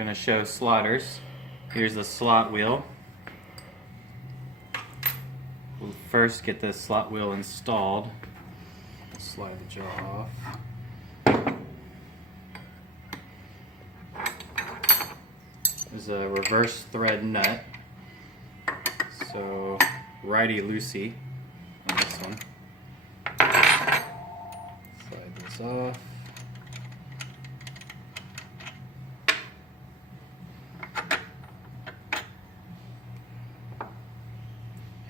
going to show slotters. Here's the slot wheel. We'll first get this slot wheel installed. Slide the jaw off. There's a reverse thread nut. So righty-loosey on this one. Slide this off.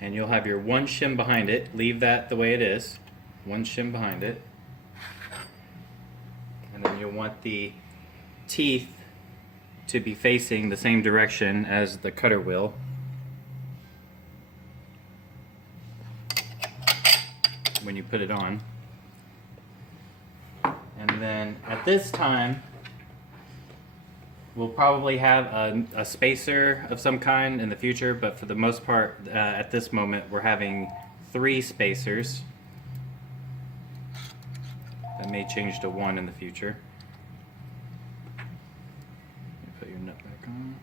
And you'll have your one shim behind it. Leave that the way it is. One shim behind it. And then you'll want the teeth to be facing the same direction as the cutter wheel. When you put it on. And then at this time, we'll probably have a spacer of some kind in the future, but for the most part, at this moment, we're having 3 spacers. That may change to 1 in the future. Put your nut back on.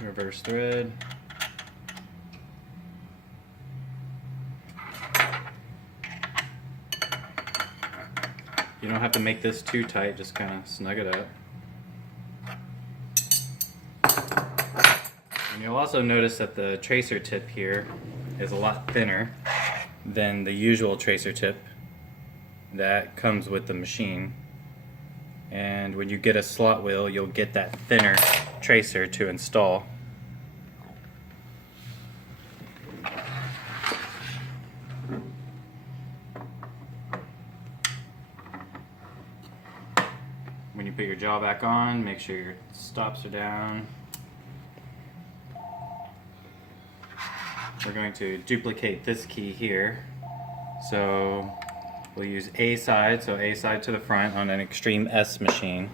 Reverse thread. You don't have to make this too tight, just kind of snug it up. And you'll also notice that the tracer tip here is a lot thinner than the usual tracer tip that comes with the machine. And when you get a slot wheel, you'll get that thinner tracer to install. When you put your jaw back on, make sure your stops are down. We're going to duplicate this key here. So we'll use A side, so A side to the front on an Xtreme S machine.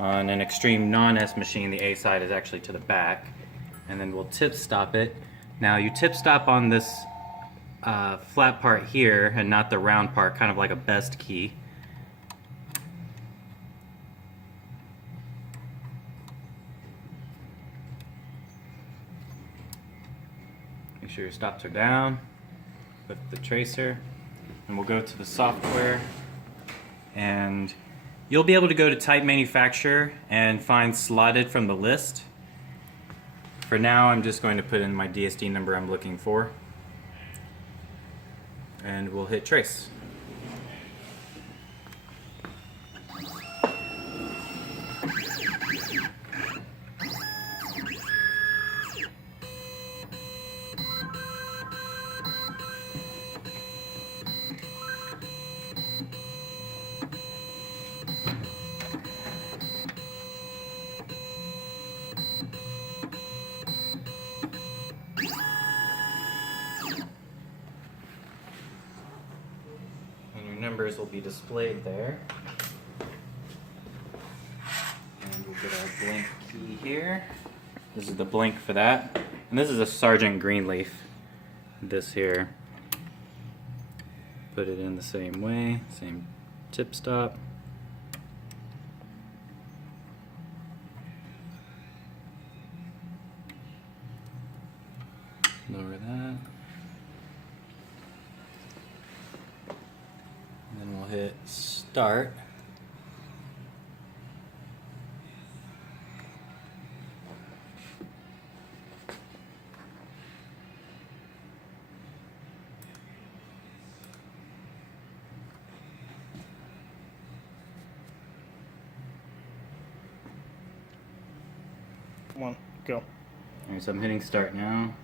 On an Xtreme non-S machine, the A side is actually to the back. And then we'll tip stop it. Now you tip stop on this flat part here and not the round part, kind of like a best key. Make sure your stops are down. Put the tracer, and we'll go to the software, and you'll be able to go to type manufacturer and find slotted from the list. For now, I'm just going to put in my DSD number I'm looking for, and we'll hit trace. Numbers will be displayed there. And we'll get our blank key here. This is the blank for that. And this is a Sergeant Greenleaf. This here. Put it in the same way, same tip stop. Lower that. Then we'll hit start. Come on, go. Alright, so I'm hitting start now.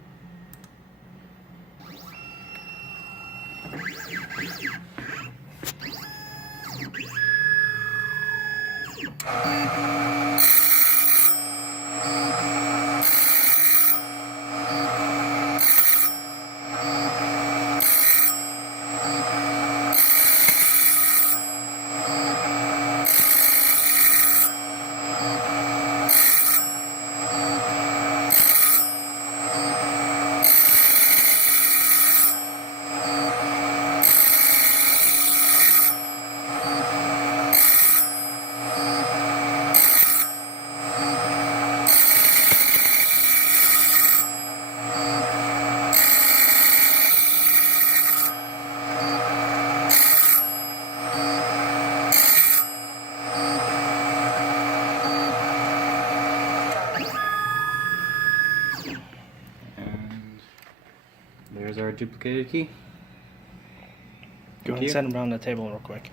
our duplicated key. Go ahead and set them around the table real quick.